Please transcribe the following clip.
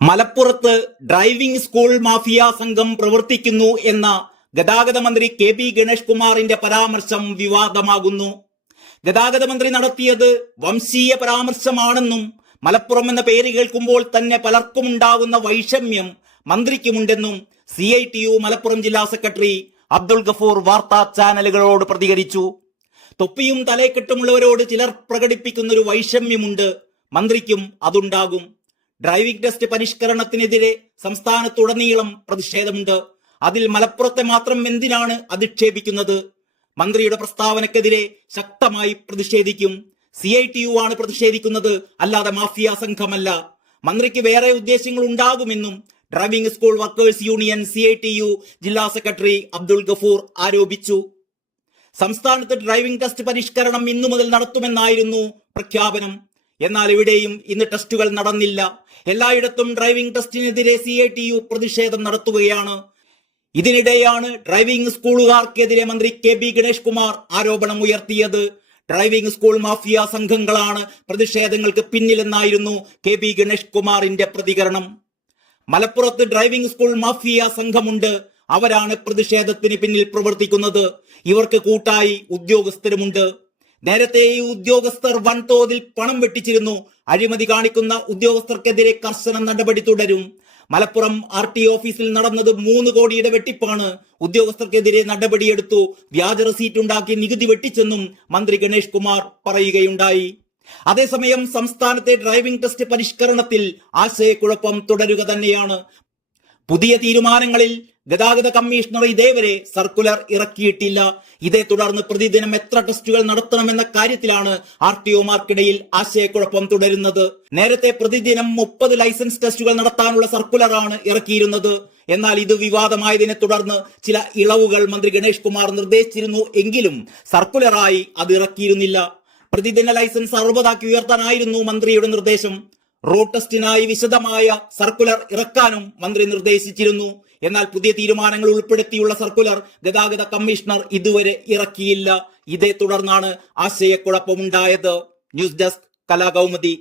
മലപ്പുറത്ത് driving school mafia സംഘം പ്രവർത്തിക്കുന്നു എന്ന ഗതാഗത മന്ത്രി കെ.ബി. ഗണേഷ് കുമാറിന്റെ പരാമർശം വിവാദമാകുന്നു. ഗതാഗത മന്ത്രി നടത്തിയത് വംശീയ പരാമർശമാണെന്നും മലപ്പുറം എന്ന പേര് കേൾക്കുമ്പോൾ തന്നെ പലർക്കും ഉണ്ടാകുന്ന വൈഷമ്യം മന്ത്രിക്കുമുണ്ടെന്നും CITU മലപ്പുറം ജില്ലാ സെക്രട്ടറി അബ്ദുൽ ഗഫൂർ വാർത്താ ചാനലുകളോട് പ്രതികരിച്ചു. തൊപ്പിയും തലക്കെട്ടുമുള്ളവരോട് ചിലർ പ്രകടിപ്പിക്കുന്നൊരു വൈഷമ്യമുണ്ട്, മന്ത്രിക്കും അതുണ്ടാകും. ഡ്രൈവിംഗ് ടെസ്റ്റ് പരിഷ്കരണത്തിനെതിരെ സംസ്ഥാനത്തുടനീളം പ്രതിഷേധമുണ്ട്. അതിൽ മലപ്പുറത്തെ മാത്രം എന്തിനാണ് അധിക്ഷേപിക്കുന്നത്? മന്ത്രിയുടെ പ്രസ്താവനക്കെതിരെ ശക്തമായി പ്രതിഷേധിക്കും. CITU ആണ് പ്രതിഷേധിക്കുന്നത്, അല്ലാതെ മാഫിയ സംഘമല്ല. മന്ത്രിക്ക് വേറെ ഉദ്ദേശങ്ങൾ ഉണ്ടാകുമെന്നും driving school workers union CITU ജില്ലാ സെക്രട്ടറി അബ്ദുൽ ഗഫൂർ ആരോപിച്ചു. സംസ്ഥാനത്ത് ഡ്രൈവിംഗ് ടെസ്റ്റ് പരിഷ്കരണം ഇന്നു മുതൽ നടത്തുമെന്നായിരുന്നു പ്രഖ്യാപനം. എന്നാൽ ഇവിടെയും ഇന്ന് ടെസ്റ്റുകൾ നടന്നില്ല. എല്ലായിടത്തും ഡ്രൈവിംഗ് ടെസ്റ്റിനെതിരെ CITU പ്രതിഷേധം നടത്തുകയാണ്. ഇതിനിടെയാണ് ഡ്രൈവിംഗ് സ്കൂളുകാർക്കെതിരെ മന്ത്രി കെ.ബി. ഗണേഷ് കുമാർ ആരോപണം ഉയർത്തിയത്. ഡ്രൈവിംഗ് സ്കൂൾ മാഫിയ സംഘങ്ങളാണ് പ്രതിഷേധങ്ങൾക്ക് പിന്നിലെന്നായിരുന്നു കെ.ബി. ഗണേഷ് കുമാറിന്റെ പ്രതികരണം. മലപ്പുറത്ത് ഡ്രൈവിംഗ് സ്കൂൾ മാഫിയ സംഘമുണ്ട്, അവരാണ് പ്രതിഷേധത്തിന് പിന്നിൽ പ്രവർത്തിക്കുന്നത്. ഇവർക്ക് കൂട്ടായി ഉദ്യോഗസ്ഥരുമുണ്ട്. നേരത്തെ ഈ ഉദ്യോഗസ്ഥർ വൻതോതിൽ പണം വെട്ടിച്ചിരുന്നു. അഴിമതി കാണിക്കുന്ന ഉദ്യോഗസ്ഥർക്കെതിരെ കർശന നടപടി തുടരും. മലപ്പുറം RT ഓഫീസിൽ നടന്നത് 3 കോടിയുടെ വെട്ടിപ്പാണ്. ഉദ്യോഗസ്ഥർക്കെതിരെ നടപടിയെടുത്തു. വ്യാജ റസീറ്റ് ഉണ്ടാക്കി നികുതി വെട്ടിച്ചെന്നും മന്ത്രി ഗണേഷ് കുമാർ പറയുകയുണ്ടായി. അതേസമയം സംസ്ഥാനത്തെ ഡ്രൈവിംഗ് ടെസ്റ്റ് പരിഷ്കരണത്തിൽ ആശയക്കുഴപ്പം തുടരുക തന്നെയാണ്. പുതിയ തീരുമാനങ്ങളിൽ ഗതാഗത കമ്മീഷണർ ഇതേവരെ സർക്കുലർ ഇറക്കിയിട്ടില്ല. ഇതേ തുടർന്ന് പ്രതിദിനം എത്ര ടെസ്റ്റുകൾ നടത്തണമെന്ന കാര്യത്തിലാണ് RTOമാർക്കിടയിൽ ആശയക്കുഴപ്പം തുടരുന്നത്. നേരത്തെ പ്രതിദിനം 30 ലൈസൻസ് ടെസ്റ്റുകൾ നടത്താനുള്ള സർക്കുലറാണ് ഇറക്കിയിരുന്നത്. എന്നാൽ ഇത് വിവാദമായതിനെ തുടർന്ന് ചില ഇളവുകൾ മന്ത്രി ഗണേഷ് കുമാർ നിർദ്ദേശിച്ചിരുന്നു എങ്കിലും സർക്കുലറായി അത് ഇറക്കിയിരുന്നില്ല. പ്രതിദിന ലൈസൻസ് 60 ഉയർത്താനായിരുന്നു മന്ത്രിയുടെ നിർദ്ദേശം. റോഡ് ടെസ്റ്റിനായി വിശദമായ സർക്കുലർ ഇറക്കാനും മന്ത്രി നിർദ്ദേശിച്ചിരുന്നു. എന്നാൽ പുതിയ തീരുമാനങ്ങൾ ഉൾപ്പെടുത്തിയുള്ള സർക്കുലർ ഗതാഗത കമ്മീഷണർ ഇതുവരെ ഇറക്കിയില്ല. ഇതേ തുടർന്നാണ് ആശയക്കുഴപ്പമുണ്ടായത്. News desk Kalakaumudi.